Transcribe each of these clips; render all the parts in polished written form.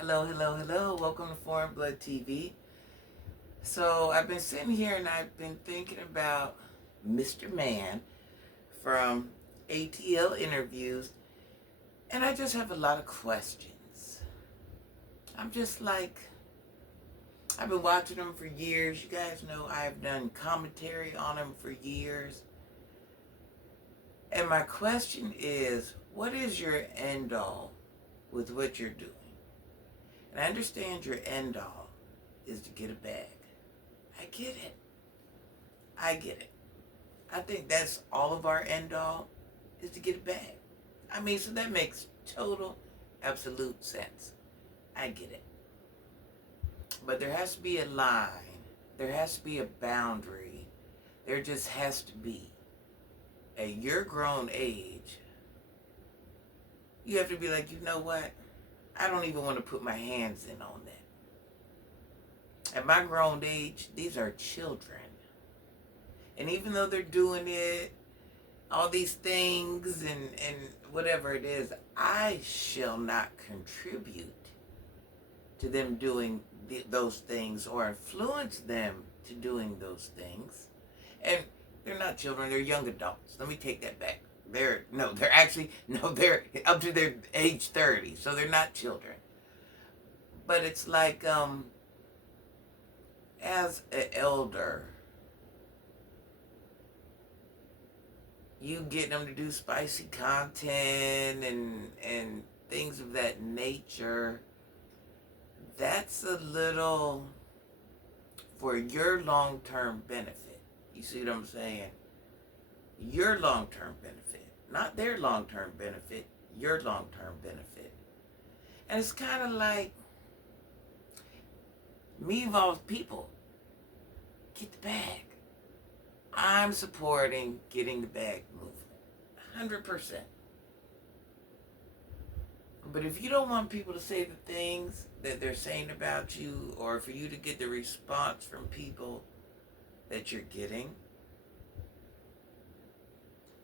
Hello, hello, hello. Welcome to Foreign Blood TV. So I've been sitting here and I've been thinking about Mr. Man from ATL interviews, and I just have a lot of questions. I'm just like, I've been watching him for years. You guys know I've done commentary on him for years. And my question is, what is your end all with what you're doing? And I understand your end all is to get a bag. I get it. I get it. I think that's all of our end all is to get a bag. I mean, so that makes total, absolute sense. I get it. But there has to be a line. There has to be a boundary. There just has to be. At your grown age, you have to be like, you know what? I don't even want to put my hands in on that. At my grown age, these are children. And even though they're doing it, all these things and whatever it is, I shall not contribute to them doing those things or influence them to doing those things. And they're not children, they're young adults. Let me take that back. They're up to their age 30, so they're not children. But it's like, as an elder, you get them to do spicy content and things of that nature. That's a little for your long-term benefit. You see what I'm saying? Your long-term benefit, not their long-term benefit, your long-term benefit. And it's kind of like, me of all people, get the bag. I'm supporting getting the bag movement, 100%. But if you don't want people to say the things that they're saying about you, or for you to get the response from people that you're getting,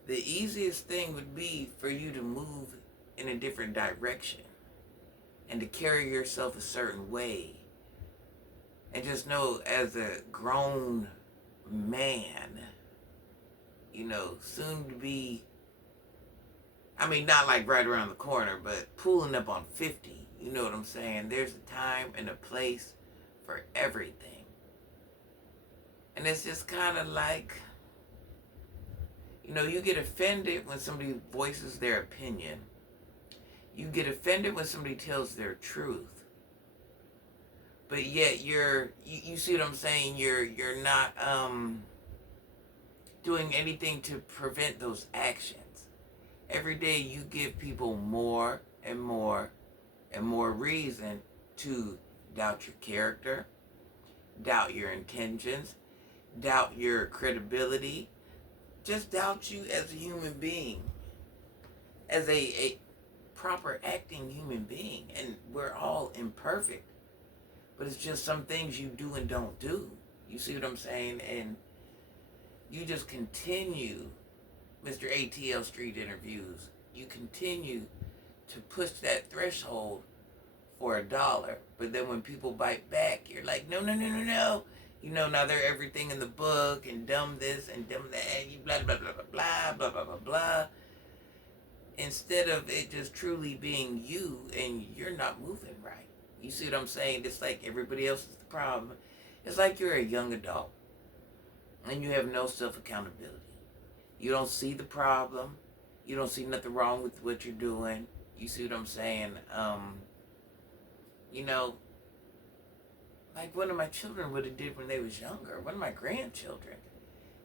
the easiest thing would be for you to move in a different direction and to carry yourself a certain way. And just know, as a grown man, soon to be, I mean, not like right around the corner, but pulling up on 50, you know what I'm saying? There's a time and a place for everything. And it's just kind of like, you get offended when somebody voices their opinion. You get offended when somebody tells their truth. But yet you see what I'm saying? You're not doing anything to prevent those actions. Every day you give people more and more and more reason to doubt your character, doubt your intentions, doubt your credibility, just doubt you as a human being, as a proper acting human being. And we're all imperfect, but it's just some things you do and don't do. You see what I'm saying? And you just continue, Mr. ATL Street Interviews, you continue to push that threshold for $1. But then when people bite back, you're like, no, no, no, no, no. Now they're everything in the book and dumb this and dumb that, you blah, blah, blah, blah, blah, blah, blah, blah, blah. Instead of it just truly being you, and you're not moving right. You see what I'm saying? It's like everybody else is the problem. It's like you're a young adult and you have no self-accountability. You don't see the problem. You don't see nothing wrong with what you're doing. You see what I'm saying? Like one of my children would have did when they was younger. One of my grandchildren.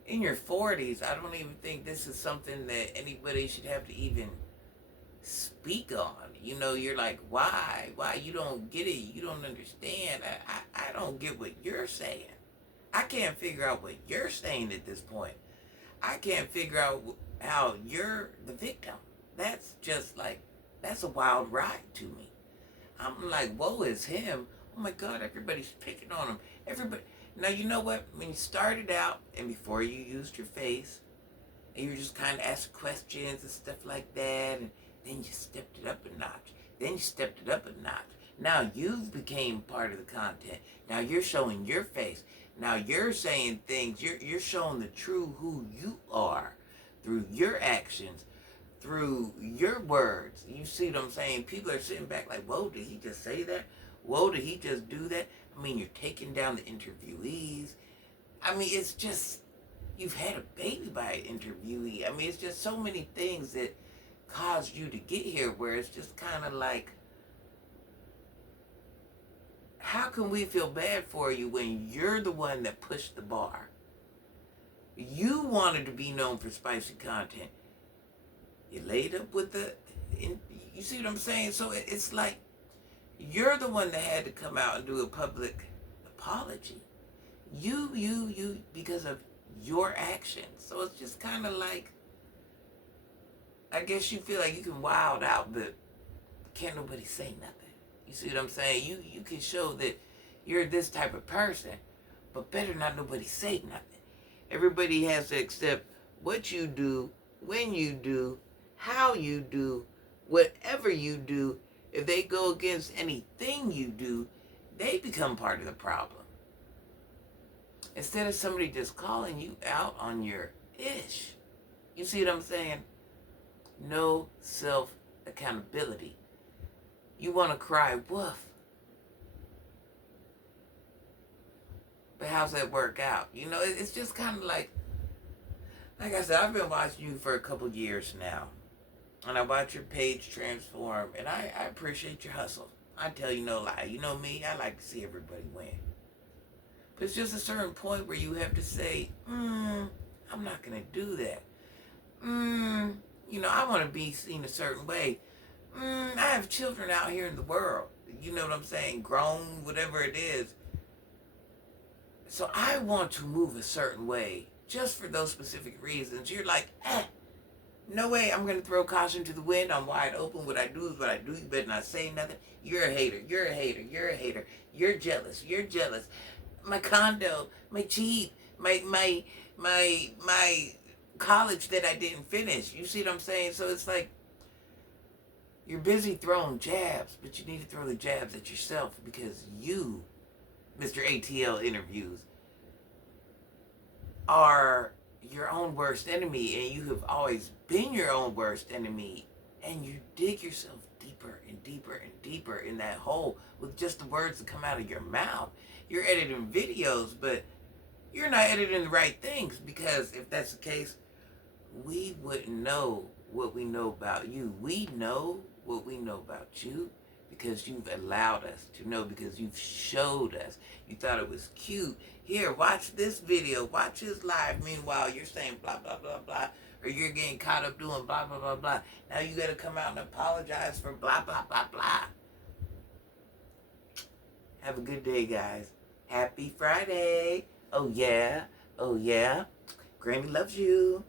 In your 40s, I don't even think this is something that anybody should have to even speak on. You're like, why? Why? You don't get it. You don't understand. I don't get what you're saying. I can't figure out what you're saying at this point. I can't figure out how you're the victim. That's just like, that's a wild ride to me. I'm like, woe is him. Oh my God, everybody's picking on him. Everybody. Now, you know what? When you started out and before you used your face and you were just kind of asking questions and stuff like that, and then you stepped it up a notch. Then you stepped it up a notch. Now you've became part of the content. Now you're showing your face. Now you're saying things. You're showing the true who you are through your actions, through your words. You see what I'm saying? People are sitting back like, whoa, did he just say that? Whoa, did he just do that? I mean, you're taking down the interviewees. I mean, it's just, you've had a baby by an interviewee. I mean, it's just so many things that caused you to get here where it's just kind of like, how can we feel bad for you when you're the one that pushed the bar? You wanted to be known for spicy content. You laid up with you see what I'm saying? So it's like, you're the one that had to come out and do a public apology. You, because of your actions. So it's just kind of like, I guess you feel like you can wild out, but can't nobody say nothing. You see what I'm saying? You can show that you're this type of person, but better not nobody say nothing. Everybody has to accept what you do, when you do, how you do, whatever you do. If they go against anything you do, they become part of the problem. Instead of somebody just calling you out on your ish. You see what I'm saying? No self-accountability. You want to cry woof. But how's that work out? You know, it's just kind of like I said, I've been watching you for a couple years now. And I watch your page transform. And I appreciate your hustle. I tell you no lie. You know me, I like to see everybody win. But it's just a certain point where you have to say, I'm not going to do that. You know, I want to be seen a certain way. I have children out here in the world. You know what I'm saying? Grown, whatever it is. So I want to move a certain way just for those specific reasons. You're like, no way, I'm going to throw caution to the wind. I'm wide open. What I do is what I do. You better not say nothing. You're a hater. You're a hater. You're a hater. You're jealous. You're jealous. My condo, my Jeep, my college that I didn't finish. You see what I'm saying? So it's like, you're busy throwing jabs, but you need to throw the jabs at yourself, because you, Mr. ATL Interviews, are your own worst enemy, and you have always been your own worst enemy, and you dig yourself deeper and deeper and deeper in that hole with just the words that come out of your mouth. You're editing videos, but you're not editing the right things, because if that's the case, we wouldn't know what we know about you. We know what we know about you because you've allowed us to know, because you've showed us. You thought it was cute. Here, watch this video. Watch his live. Meanwhile, you're saying blah, blah, blah, blah. Or you're getting caught up doing blah, blah, blah, blah. Now you got to come out and apologize for blah, blah, blah, blah. Have a good day, guys. Happy Friday. Oh, yeah. Oh, yeah. Granny loves you.